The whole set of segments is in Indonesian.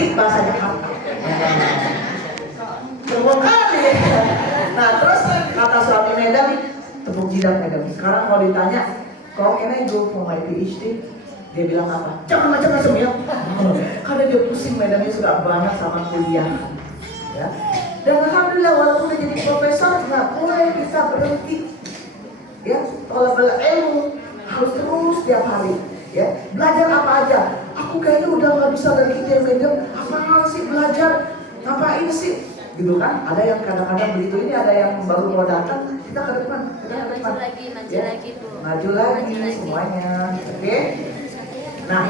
detik bahasanya semua kali. Nah terus kata suami Medan, tepuk jidat Medan. Sekarang kalau ditanya, kau can I go for my PhD? Dia bilang apa? Jangan macam-macam ya. Karena dia pusing Medannya sudah banyak sama kuliah. Ya. Dan alhamdulillah walaupun dia jadi profesor, nggak boleh bisa berhenti. Ya, kalau belajar ilmu harus terus tiap hari. Ya, belajar apa aja. Aku kayaknya udah nggak bisa lagi diam-diam. Apa sih belajar? Ngapain sih? Gitu kan? Ada yang kadang-kadang begitu, ini ada yang baru mau datang, kita ke depan, maju lagi, Bu. Maju lagi semuanya, oke? Nah,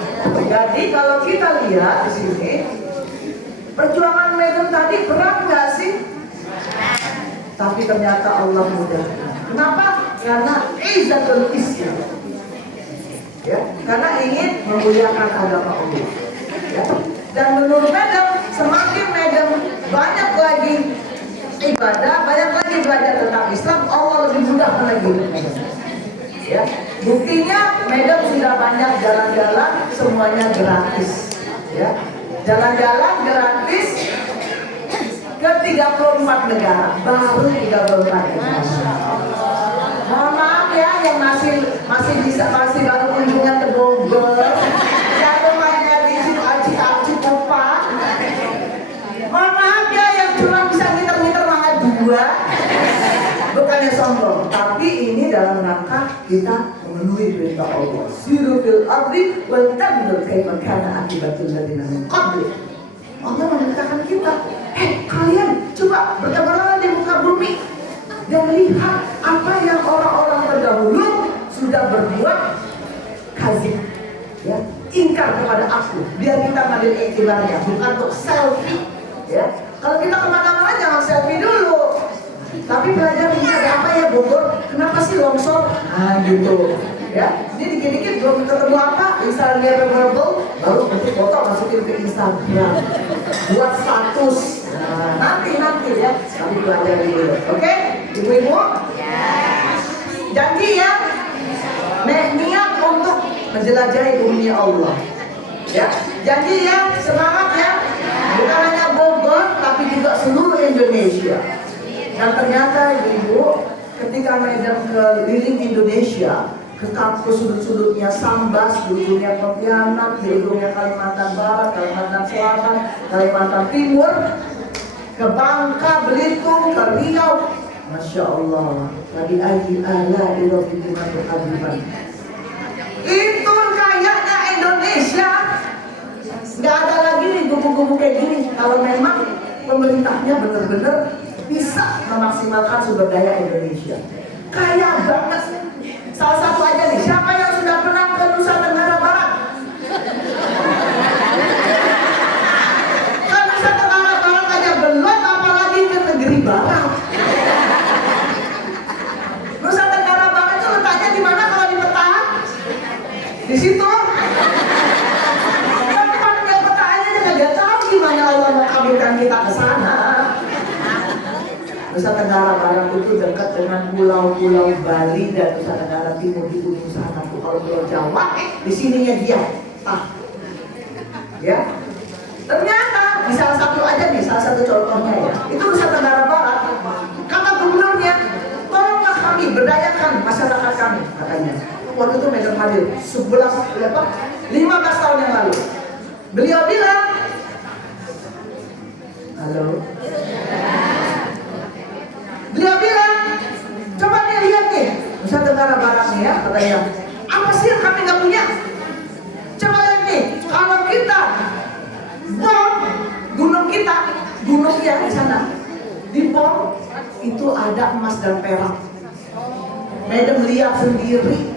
jadi kalau kita lihat di sini, perjuangan Medan tadi berat nggak sih? Tapi ternyata Allah mudahkan. Kenapa? Karena izzatul Islam. Ya, karena ingin memuliakan agama Allah. Ya. Dan menurut Medan, semakin Medan banyak lagi ibadah, banyak lagi belajar tentang Islam, Allah lebih mudah lagi. Ya, buktinya Medan sudah banyak jalan-jalan, semuanya gratis. Ya, jalan-jalan gratis ke 34 negara, baru 34 negara. Mohon maaf ya, yang masih bisa baru kunjungan ke Bogor, yang rumahnya di Ciaci Kupa. Mohon maaf ya, yang cuma bisa ngiter-ngiter mangga 2. Bukannya sombong, tapi ini dalam rangka kita memenuhi perintah Allah. Siru fil ardi wal tanzur kaifa kana akibatul ladzina min qabli. Allah memerintahkan kita, kalian coba bertebaran di muka bumi dan lihat apa yang orang-orang terdahulu sudah berbuat kazib, ya, ingkar kepada aku. Biar kita ngambil iktibarnya, bukan untuk selfie, ya. Kalau kita kemana-mana jangan selfie dulu, tapi belajar ini ada apa ya Bogor, kenapa sih longsor, gitu, ya. Ini dikit-dikit belum ketemu apa, Instagramable, baru bentuk foto masukin ke Instagram, buat status. Nah, nanti ya, kami belajar dulu, oke? Ibu-ibu? Janji ya, niat untuk menjelajahi bumi Allah. Ya, janji ya, semangat ya. Bukan hanya Bogor, tapi juga seluruh Indonesia. Dan ternyata ibu, ketika Medan keliling Indonesia, ke kampus sudut-sudutnya Sambas, di ujungnya Pontianak, di ujungnya Kalimantan Barat, Kalimantan Selatan, Kalimantan Timur, ke Bangka, Belitung, ke Riau. Masya Allah, tadi ayat Allah itu kayaknya Indonesia. Nggak ada lagi nih gubuk-gubuk kayak gini. Kalau memang pemerintahnya benar-benar bisa memaksimalkan sumber daya Indonesia. Kaya banget. Salah satu aja nih, siapa yang sudah pernah ke Nusa Tenggara Barat? Kan Nusa Tenggara Barat aja belum, apalagi ke negeri Barat. Nusa Tenggara Barat itu letaknya di mana kalau di peta? Di situ. Tempatnya petanya aja nggak tahu gimana Allah mau kabulkan kita ke sana. Nusa Tenggara Barat itu dekat dengan pulau-pulau Bali dan Nusa Tenggara Timur di ujung sana. Kalau Pulau Jawa, di sininya dia. Ya. Ternyata di salah satu aja nih, salah satu contohnya ya. Itu Nusa Tenggara Barat. Kata gubernurnya, tolonglah kami berdayakan masyarakat kami, katanya. Waktu itu Medan hadir 15 tahun yang lalu. Beliau bilang, halo. Beliau bilang, coba nih lihat nih, Nusa Tenggara Barat nih ya, katanya. Apa sih yang kami nggak punya? Coba lihat nih, kalau kita bom gunung yang di sana, di bom itu ada emas dan perak. Medan melihat sendiri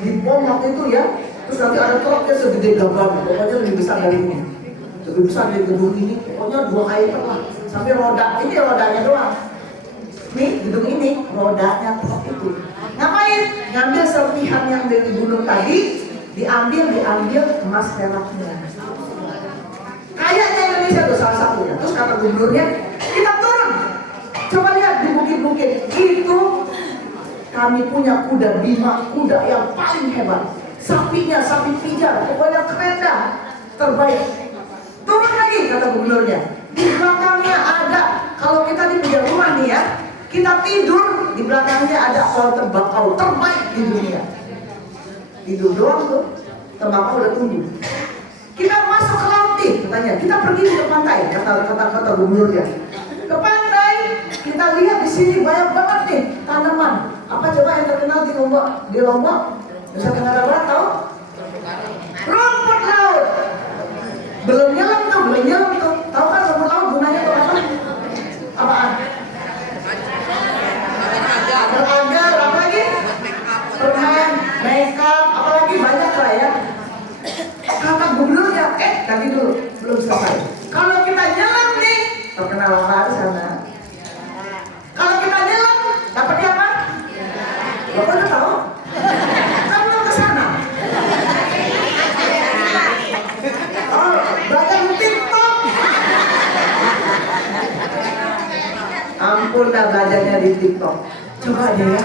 di bom waktu itu ya, terus nanti ada truknya segede gaban, pokoknya lebih besar dari ini, lebih besar dari gedung ini, pokoknya 2 kali lah, sampai roda, ini rodanya doang. Nih gedung ini rodanya truk itu. Ngapain? Ngambil serpihan yang dari gunung tadi, diambil emas peraknya. Kayaknya Indonesia tuh salah satunya. Terus kata gubernurnya, kita turun, coba lihat di bukit-bukit itu. Kami punya kuda bima, kuda yang paling hebat. Sapinya sapi pijar, pokoknya keren dah, terbaik. Turun lagi ke kata gubernurnya. Di belakangnya ada, kalau kita di pinggir rumah nih ya, kita tidur, di belakangnya ada pohon tembakau terbaik di dunia. Tidur doang tuh, tembakau udah tumbuh. Kita masuk ke laut nih, katanya. Kita pergi ke pantai, kata gubernurnya. Ke pantai, kita lihat di sini banyak banget nih tanaman. Apa coba yang terkenal di Lombok? Di Lombok, Nusa Tenggara Barat tahu? Rumput laut. Belum nyelam tuh. Tahu kan rumput laut gunanya tuh apa? Apaan? Beragar, apa lagi? Permen, makeup, apalagi banyak lah ya. Kata gubernurnya, tadi dulu belum selesai. Kalau kita nyelam nih, terkenal apa di sana? Kalau kita nyelam, dapatnya apa? Bapak udah tahu? Kan belum ke sana. Oh, belajar TikTok. Ampun dah belajarnya di TikTok. Coba deh ya.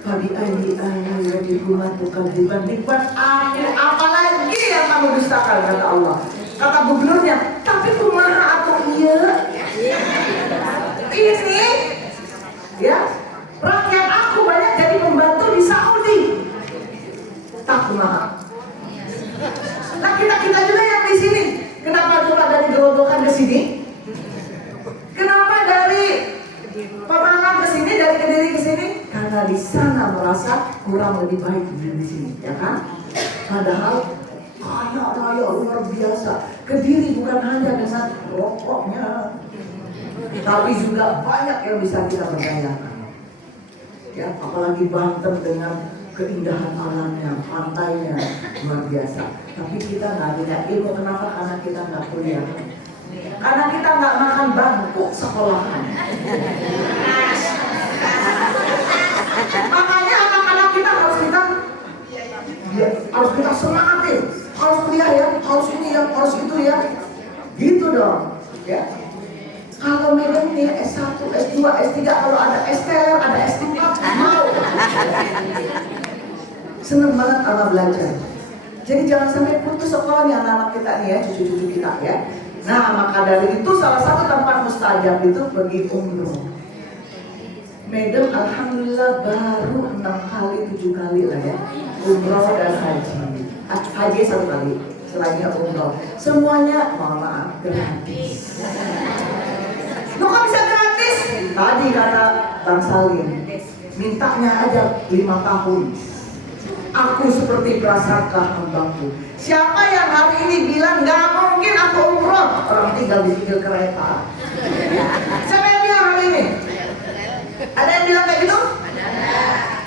Pagi di rumah tukang dibandingkan aku, apalagi yang kamu dustakan, kata Allah. Kata gubernurnya, tapi kumaha aku iya. Ini ya, rakyat aku banyak jadi pembantu di Saudi. Tak kumaha. Nah kita juga yang di sini. Kenapa coba dari Gerobokan ke sini? Kenapa dari Pemalang ke sini, dari Kediri ke sini? Karena di sana merasa kurang lebih baik di sini, ya kan? Padahal kaya raya luar biasa. Kediri bukan hanya dengan rokoknya, tapi juga banyak yang bisa kita berdayakan. Ya, apalagi Banten dengan keindahan alamnya, pantainya luar biasa. Tapi kita nggak punya ilmu. Kenapa? Karena kita nggak kuliah. Karena kita nggak makan bangku sekolahan. Makanya anak-anak kita harus kita semangatin. Harus kuliah ya, harus ini ya, harus itu ya. Gitu dong. Ya. Kalau Medan ini S1, S2, S3, kalau ada STR, ada S4, mau. Seneng banget sama belajar. Jadi jangan sampai putus sekolah nih anak-anak kita nih ya, cucu-cucu kita ya. Nah, maka dari itu salah satu tempat mustajab itu pergi umroh. Medan alhamdulillah baru 6 kali, 7 kali lah ya. Umroh dan haji. Haji 1 kali, selainnya umroh. Semuanya mohon maaf gratis. Lo kok bisa gratis? Tadi kata Bang Salim, mintanya aja 5 tahun. Aku seperti prasangka hambaku. Siapa yang hari ini bilang gak mungkin aku umroh? Orang tinggal di pinggir kereta. Siapa yang bilang hari ini? Ada yang bilang kayak gitu? Ada.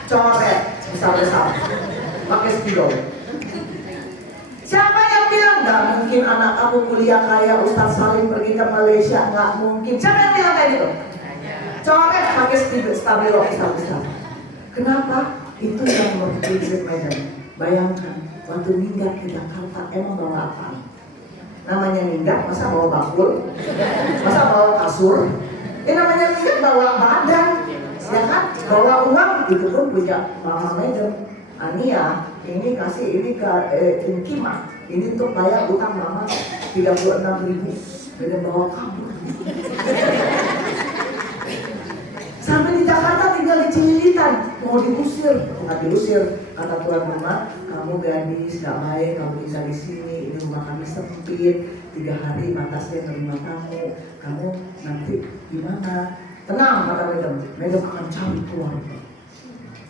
Coret besar-besar, pakai spidol. Siapa yang bilang gak mungkin anak kamu kuliah kayak Ustaz Salim pergi ke Malaysia? Gak mungkin. Siapa yang bilang kayak gitu? Coret pakai stabilo besar-besar. Kenapa? Itu yang berpikir Medan. Bayangkan, waktu minggat ke Jakarta emang bawa apa? Namanya minggat, masa bawa bakul? Masa bawa kasur? Namanya minggat bawa badan, ya kan? Bawa uang, itu pun punya Mama Medan. Ania, ini kasih ini ke Kimah. Ini untuk bayar utang Mama 36.000. Medan bawa kabur. Sampai di Jakarta tinggal di Cililitan, mau diusir, nggak diusir. Kata tuan rumah, kamu gadis nggak baik, kamu tinggal di sini, ini rumah kami sempit, 3 hari batasnya nerima kamu nanti gimana? Tenang kata Medan, Medan akan cari keluarga.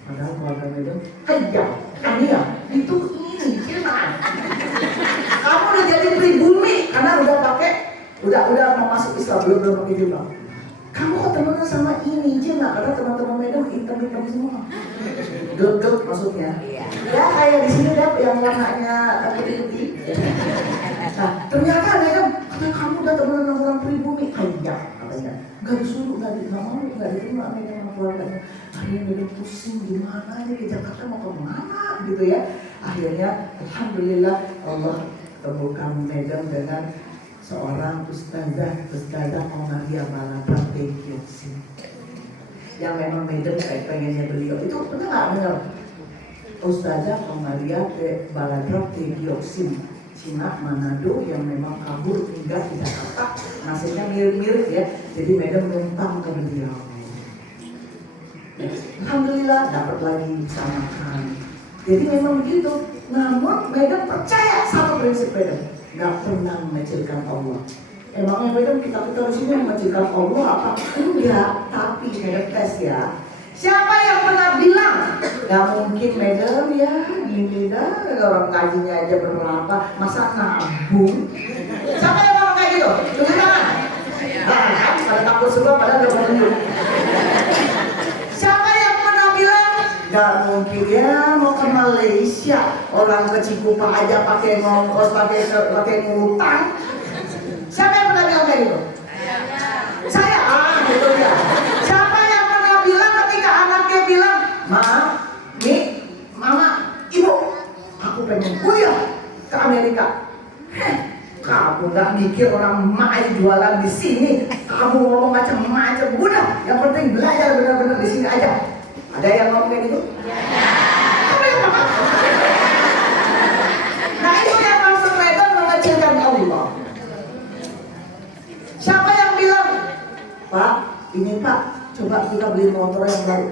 Padahal keluarga Medan, hayya, Ania, itu ini gimana? Kamu udah jadi pribumi karena udah mau masuk Islam, belum pakai jilbab. Kamu kok temenan sama ini aja nggak? Karena teman-teman Medan hitam-hitam semua. Gelap maksudnya. Ya kayak di sini deh yang warnanya putih-putih. Nah ternyata Medan, katanya kamu udah temenan sama orang pribumi. Kayak katanya. Gak disuruh, gak mau, gak diterima Medan sama keluarganya. Akhirnya Medan pusing gimana ini ke Jakarta mau kemana gitu ya. Akhirnya alhamdulillah Allah temukan Medan dengan seorang ustazah Omaria Balatraptegioksin yang memang Medan kayak pengennya beliau itu pernah nggak dengar Ustazah Omaria Balatraptegioksin? Cina, Manado yang memang kabur tinggal di Jakarta, nasibnya mirip-mirip ya. Jadi Madam numpang ke beliau. Alhamdulillah dapat lagi bisa makan. Jadi memang begitu. Namun Madam percaya satu prinsip Madam, nggak pernah mengecilkan Allah. Emangnya Madam kita di sini mengecilkan Allah apa? Enggak. Tapi Madam tes ya. Siapa yang pernah bilang gak mungkin Madam ya gini dah, orang gajinya aja berapa, masa nabung? Siapa yang ngomong kayak gitu? Tunjuk tangan. Nah kan, pada takut semua, pada udah menunjuk. Siapa yang pernah bilang gak mungkin ya mau ke Malaysia, orang ke Cikupa aja pakai ngongkos, pakai ngutang? Siapa yang pernah bilang kayak gitu? Saya, gitu ya. Siapa yang pernah bilang ketika anaknya bilang, Ma, Mi, Mama, Ibu, aku pengen kuliah ke Amerika. Kamu nggak mikir orang emak jualan di sini, kamu ngomong macam-macam. Udah, yang penting belajar benar-benar di sini aja. Ada yang ngomong kayak gitu? Apa yang ngomong? Nah itu yang maksud Madam mengecilkan Allah. Siapa yang bilang, Pak, ini Pak, coba kita beli motor yang baru.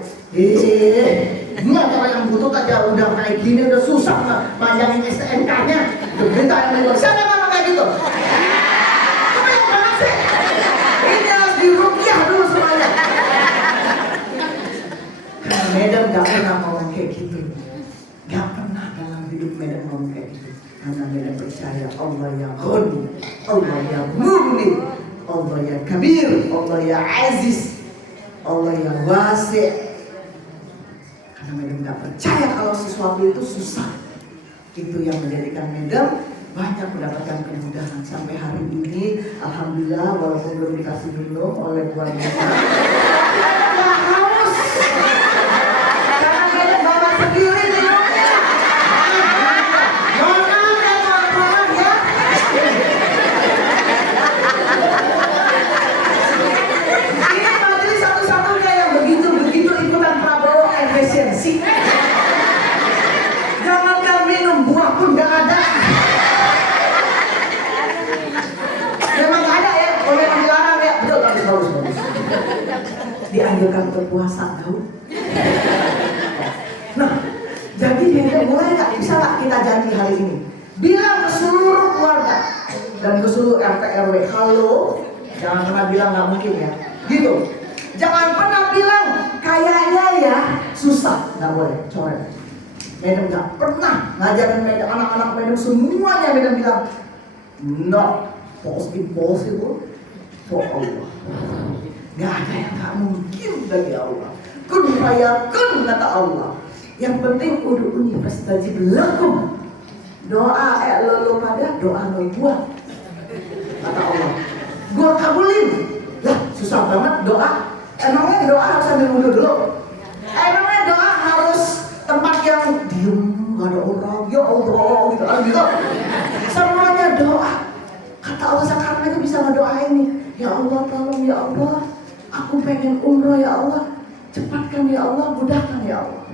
Motor yang butut aja udah kayak gini, udah susah manjangin STNK-nya. Minta yang lebih baru. Siapa yang ngomong kayak gitu? Apa yang banget sih? Ini harus dirupiah dulu semuanya. Karena Madam gak pernah ngomong kayak gitu. Gak pernah dalam hidup Madam ngomong kayak gitu. Karena Madam percaya Allah yang Ghani, Allah yang Murni, Allah ya Kabir, Allah ya Aziz, Allah ya Wasi'. Karena Madam gak percaya kalau sesuatu itu susah. Itu yang menjadikan Madam banyak mendapatkan kemudahan sampai hari ini. Alhamdulillah walaupun belum dikasih minum oleh keluarga gak haus. Karena Madam bawa sendiri minumnya. Mohon maaf ya teman-teman ya. Ini majelis satu-satunya yang begitu-begitu ikutan Prabowo efisiensi. Jangankan minum, buah pun gak ada. Memang gak ada ya, kalau memang dilarang ya. Betul, bagus. Dianjurkan untuk puasa, tahu? Nah, jadi dia mulai gak, bisa gak kita janji hari ini bilang ke seluruh keluarga dan ke seluruh RT RW, halo, jangan pernah bilang gak mungkin ya, gitu. Jangan pernah bilang kayaknya ya susah, gak boleh, coret. Madam gak pernah ngajarin Madam, anak-anak Madam semuanya Madam bilang not impossible for Allah. Gak ada yang gak mungkin bagi Allah. Kun fayakun kata Allah. Yang penting ud'uni fastajib lakum. Doa lo pada doa lo gua. Kata Allah. Gua kabulin. Lah susah banget doa. Emangnya doa harus sambil wudhu dulu? Emangnya doa harus tempat yang diem, gak ada orang, ya Allah gitu, gitu. Semuanya doa. Kata Allah sekarang aja bisa ngedoain nih. Ya Allah tolong ya Allah, aku pengen umroh ya Allah, cepatkan ya Allah, mudahkan ya Allah.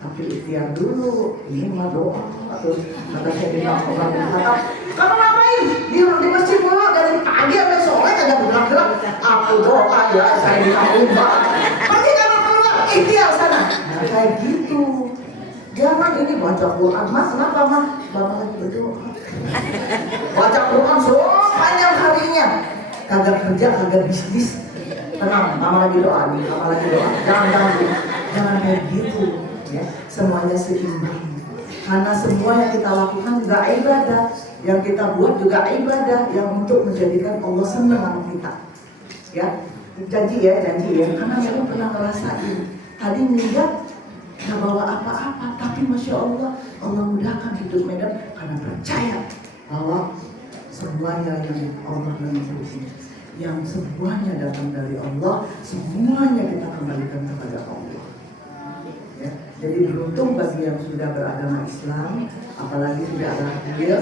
Tapi ikhtiar dulu, ini mah doa. Terus kata saya bilang orang kata, kamu ngapain? Di masjid mulu dari pagi sampai sore kagak bergerak-gerak. Aku doa ya, saya bilang umrah. Pergi kamu keluar, ikhtiar sana. Nah kayak gitu. Jangan ini baca Quran, Mas kenapa Mas? Bapak lagi berdoa. Baca Quran sepanjang harinya. Kagak kerja, kagak bisnis. Tenang, mama lagi doa nih, mama lagi doa. Jangan kayak gitu. Ya, semuanya seimbang. Karena semua yang kita lakukan juga ibadah, yang kita buat juga ibadah, yang untuk menjadikan Allah senang sama kita. Ya, janji ya. Karena saya pernah ngerasain. Tadi niat nggak bawa apa-apa, tapi masya Allah, Allah mudahkan hidup Madam karena percaya bahwa semuanya yang Allah menentukan, yang semuanya datang dari Allah, semuanya kita kembalikan kepada Allah. Ya, jadi beruntung bagi yang sudah beragama Islam, apalagi sudah ada hadir.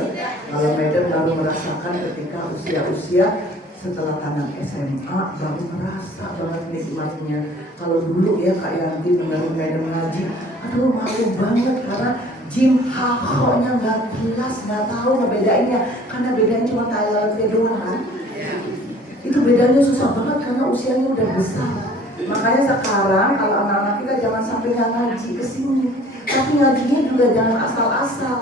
Kalau Madam baru merasakan ketika usia-usia setelah tamat SMA baru merasa banget nikmatnya. Kalau dulu ya Kak Yanti dengerin Madam ngaji, aduh malu banget karena Jim Haho-nya nggak jelas, nggak tahu ngebedainnya, karena bedanya cuma Thailand doang kan. Itu bedanya susah banget karena usianya udah besar. Makanya sekarang kalau anak-anak kita jangan sampai nggak ngaji ke sini, tapi ngajinya juga jangan asal-asal.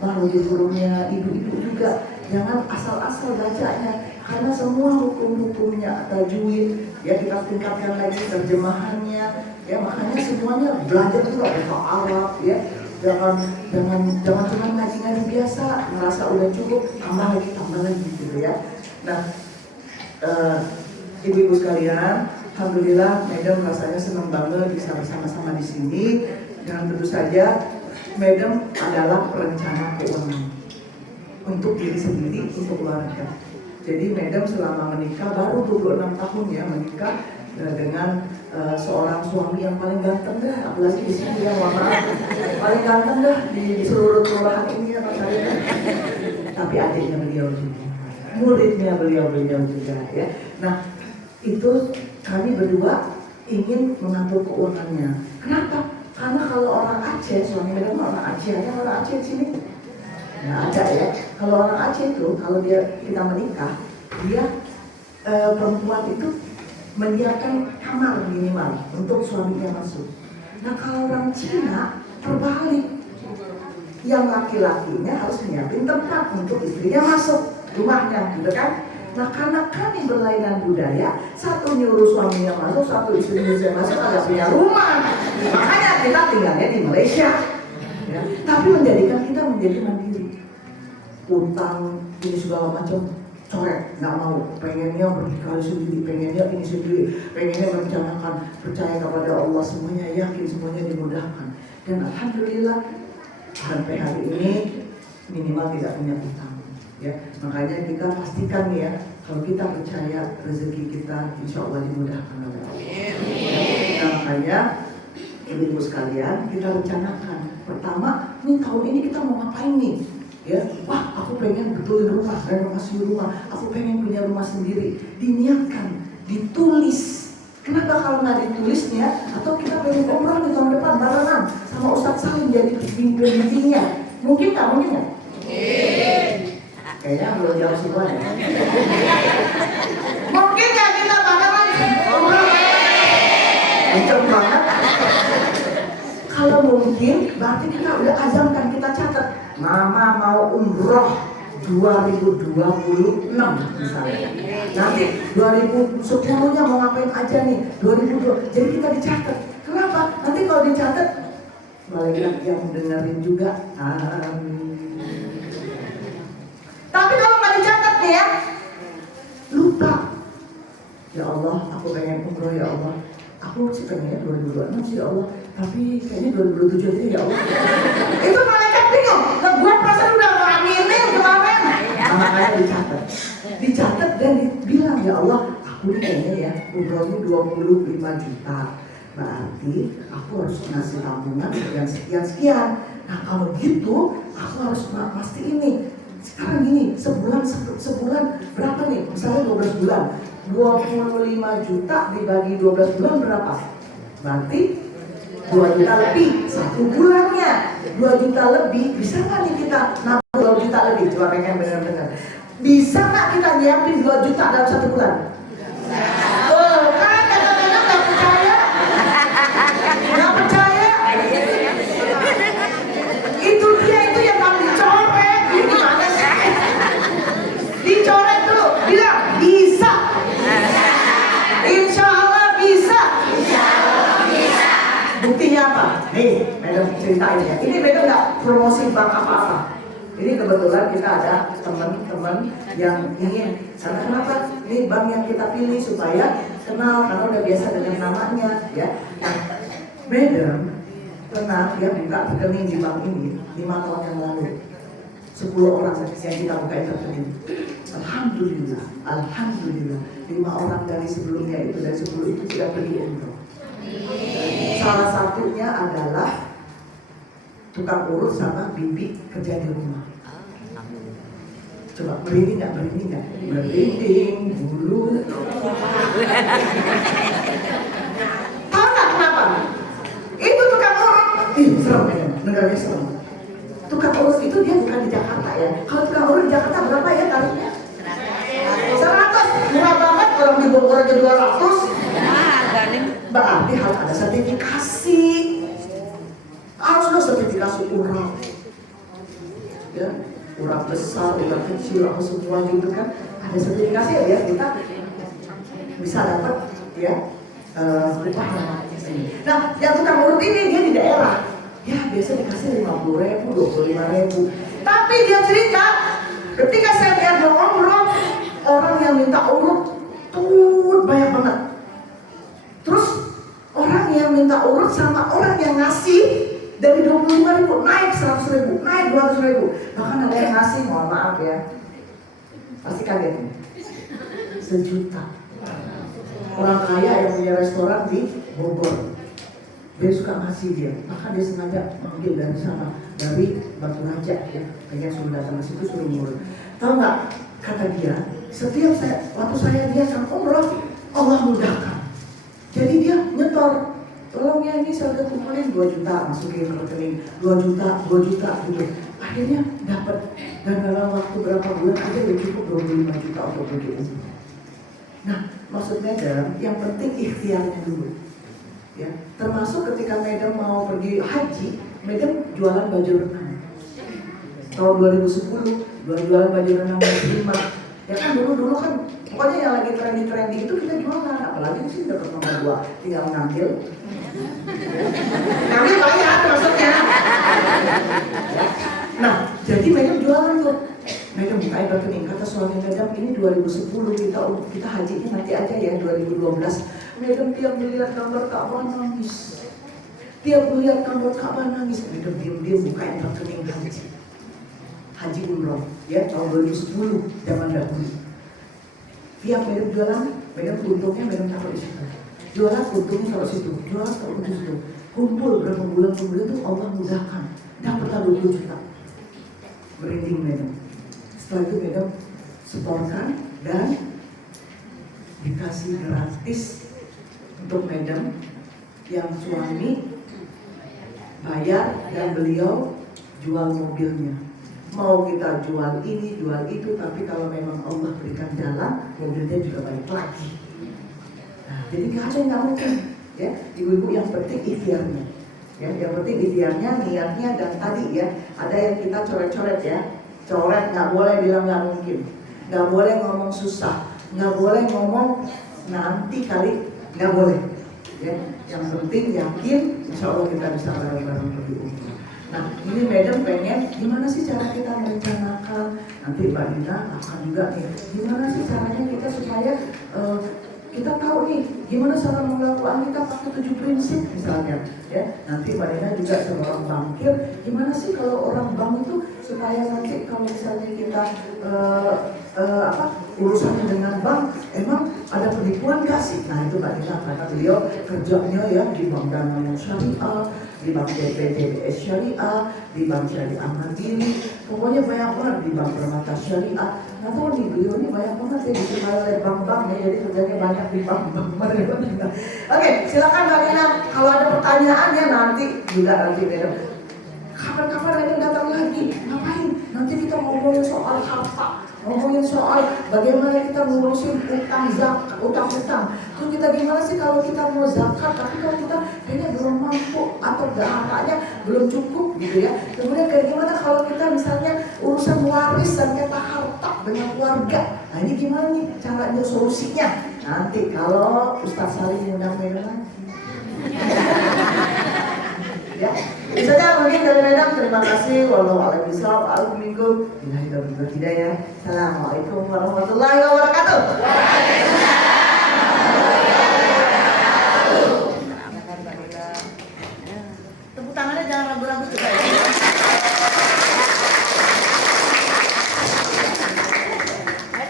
Baru di gurungnya ibu-ibu juga jangan asal-asal bacanya, karena semua hukum-hukumnya tajwid ya kita tingkatkan lagi terjemahannya ya, makanya semuanya belajar juga bahasa Arab ya. Jangan cuma ngaji-ngaji biasa merasa udah cukup, tambah lagi gitu ya. Nah, ibu-ibu sekalian, alhamdulillah Madam rasanya senang banget bisa bersama-sama di sini. Dan tentu saja Madam adalah perencana keuangan untuk diri sendiri, untuk keluarga. Jadi Madam selama menikah baru 26 tahun ya menikah dengan seorang suami yang paling ganteng dah, apalagi di sini yang paling ganteng dah di seluruh kelurahan ini ya Pak saya. Tapi adiknya beliau juga, muridnya beliau juga ya. Nah itu kami berdua ingin mengatur keuangannya. Kenapa? Karena kalau orang Aceh, suami Madam orang Aceh, ada orang Aceh di sini? Nah ada ya. Kalau orang Aceh itu, kalau kita menikah, dia perempuan itu menyiapkan kamar minimal untuk suaminya masuk. Nah kalau orang Cina terbalik, yang laki-lakinya harus menyiapin tempat untuk istrinya masuk rumahnya, gitu kan? Nah karena kami berlainan budaya, satu nyuruh suaminya masuk, satu istrinya masuk, agak punya rumah. Makanya kita tinggalnya di Malaysia, ya. Tapi menjadikan kita menjadi mandiri. Utang ini segala macam corek, nggak mau, pengennya berdikari sendiri, pengennya ini sendiri, pengennya merencanakan, percaya kepada Allah, semuanya yakin, semuanya dimudahkan. Dan alhamdulillah sampai hari ini minimal tidak punya utang. Ya, makanya kita pastikan ya, kalau kita percaya rezeki kita insya Allah dimudahkan oleh Allah. Nah, makanya ibu-ibu sekalian kita rencanakan. Pertama, nih tahun ini kita mau ngapain nih? Ya, wah aku pengen betulin rumah, renovasi rumah, aku pengen punya rumah sendiri. Diniatkan, ditulis. Kenapa kalau nggak ditulisnya? Atau kita pengen umrah di tahun depan barengan sama Ustadz Salim jadi pembimbingnya? Mungkin nggak? Mungkin nggak? Kayaknya belum jawab semua ya. Mungkin nggak kita barengan umrah? Kenceng banget. Kalau mungkin, berarti kita udah azamkan, kita catat. Mama mau umroh 2026 misalnya. Nanti 2010-nya mau ngapain aja nih? 2020. Jadi kita dicatat. Kenapa? Nanti kalau dicatat, malaikat yang dengerin juga. Amin. Tapi kalau nggak dicatat nih ya, lupa. Ya Allah, aku pengen umroh ya Allah. Aku sih pengennya 2026 sih ya Allah. Tapi kayaknya 2027 aja ya Allah. Itu malaikat bingung. Nah, gue perasaan udah ngaminin kemarin. Makanya dicatat dan dibilang ya Allah, aku nih kayaknya ya umrohnya 25 juta. Berarti aku harus ngasih tabungan sekian. Nah kalau gitu aku harus pasti ini. Sekarang gini, sebulan berapa nih? Misalnya 12 bulan. 25 juta dibagi 12 bulan berapa? Berarti 2 juta lebih, 1 bulannya 2 juta lebih. Bisa nggak nih kita nabung 2 juta lebih? Coba pengen bener-bener. Bisa nggak kita nyiapin 2 juta dalam 1 bulan? Oh, kan kadang-kadang nggak percaya. Nggak percaya. Itu dia itu yang kami dicoret. Gimana sih? Dicoret dulu, bilang bisa. Insya Allah bisa. Buktinya apa? Nih, Madam ceritain ya. Ini Madam nggak promosi bank apa-apa. Ini kebetulan kita ada teman-teman yang ingin. Karena kenapa? Ini bank yang kita pilih supaya kenal, karena udah biasa dengan namanya, ya. Nah, Madam pernah ya buka rekening di bank ini 5 tahun yang lalu. 10 orang yang kita bukain rekening. Alhamdulillah, 5 orang dari sebelumnya itu, dari 10 itu tidak pergi umroh. Salah satunya adalah tukang urut sama bibi kerja di rumah. Coba merinding nggak? Merinding bulu. Tahu nggak kenapa? Itu tukang urut. Serem ya, negaranya serem. besar, ular kecil, apa semua gitu kan. Ada sertifikasi ya biar kita bisa dapat ya upah yang ini. Nah, yang tukang urut ini dia di daerah, ya biasa dikasih 50.000, 25.000. Tapi dia cerita, ketika saya lihat ngobrol, orang yang minta urut tuh banyak banget. Terus orang yang minta urut sama orang yang ngasih dari 25.000 naik 100.000, naik 200.000. Bahkan ada yang ngasih, mohon maaf ya, pasti kaget nih, 1 juta. Orang kaya yang punya restoran di Bogor, dia suka ngasih dia, maka dia sengaja manggil dari sana, dari Batu Raja ya, pengen suruh datang ke situ suruh ngurut. Tahu nggak? Kata dia, setiap waktu saya dia akan umroh, Allah mudahkan. Jadi dia nyetor, tolong ya ini saya udah kumpulin 2 juta, masukin ke rekening 2 juta gitu. Akhirnya dapat, dan dalam waktu berapa bulan aja udah cukup 25 juta untuk pergi. Nah, maksud Madam, yang penting ikhtiarnya dulu. Ya, termasuk ketika Madam mau pergi haji, Madam jualan baju renang. Tahun 2010, jualan baju renang muslimah. Ya kan dulu kan, pokoknya yang lagi trendy itu kita jualan. Apalagi sih udah nomor 2, tinggal ngambil. Ngambil bayar maksudnya. Nah, jadi Madam jualan tuh. Madam bukain rekening, kata suami Madam ini 2010 kita hajinya nanti aja ya 2012. Madam tiap melihat gambar Ka'bah nangis. Tiap melihat gambar Ka'bah nangis. Madam diam-diam bukain rekening haji umroh ya tahun 2010 zaman dahulu. Tiap Madam jualan, Madam untungnya Madam taruh di situ. Jualan untungnya taruh situ, jualan taruh di situ. Kumpul berapa bulan kemudian tuh Allah mudahkan, dapatlah 20 juta. Merinding Madam. Setelah itu Madam setorkan dan dikasih gratis untuk Madam yang suami bayar dan beliau jual mobilnya. Mau kita jual ini, jual itu, tapi kalau memang Allah berikan jalan, mobilnya juga balik lagi. Nah, jadi nggak ada yang nggak mungkin, ya. Ibu-ibu yang penting ikhtiarnya, ya. Yang penting ikhtiarnya, niatnya, dan tadi ya ada yang kita coret-coret ya. Coret, nggak boleh bilang nggak mungkin, nggak boleh ngomong susah, nggak boleh ngomong nanti kali, nggak boleh. Ya, yang penting yakin, insya Allah kita bisa bareng-bareng pergi umroh. Nah, ini Madam pengen gimana sih cara kita merencanakan, nanti Mbak Dina akan juga nih, gimana sih caranya kita supaya kita tahu nih gimana cara melakukan kita pakai 7 prinsip misalnya ya. Nanti Mbak Dina juga seorang bankir, gimana sih kalau orang bank itu supaya nanti kalau misalnya kita urusannya dengan bank emang ada penipuan gak sih? Nah itu Mbak Dina karena beliau kerjanya ya di bank Danamon Syariah, di bank BPJS Syariah, di bank Syariah Mandiri, pokoknya banyak banget di bank Permata Syariah. Nah tahu nih beliau ini banyak banget ya disukai oleh bank-bank ya, jadi kerjanya banyak di bank-bank. Oke, silakan Mbak Dina kalau ada pertanyaannya nanti Madam. Kapan-kapan Madam datang lagi, ngapain? Nanti kita ngomongin soal harta, ngomongin soal bagaimana kita ngurusin utang. Terus kita gimana sih kalau kita mau zakat, tapi kalau kita kayaknya belum mampu atau hartanya belum cukup gitu ya. Kemudian kayak gimana kalau kita misalnya urusan waris sengketa harta dengan keluarga. Nah ini gimana nih caranya solusinya? Nanti kalau Ustaz Salim undang Madam ya. Itu saja mungkin dari Madam. Terima kasih. Waalaikumsalam. Assalamualaikum warahmatullahi wabarakatuh. Tepuk tangannya jangan ragu-ragu juga ya.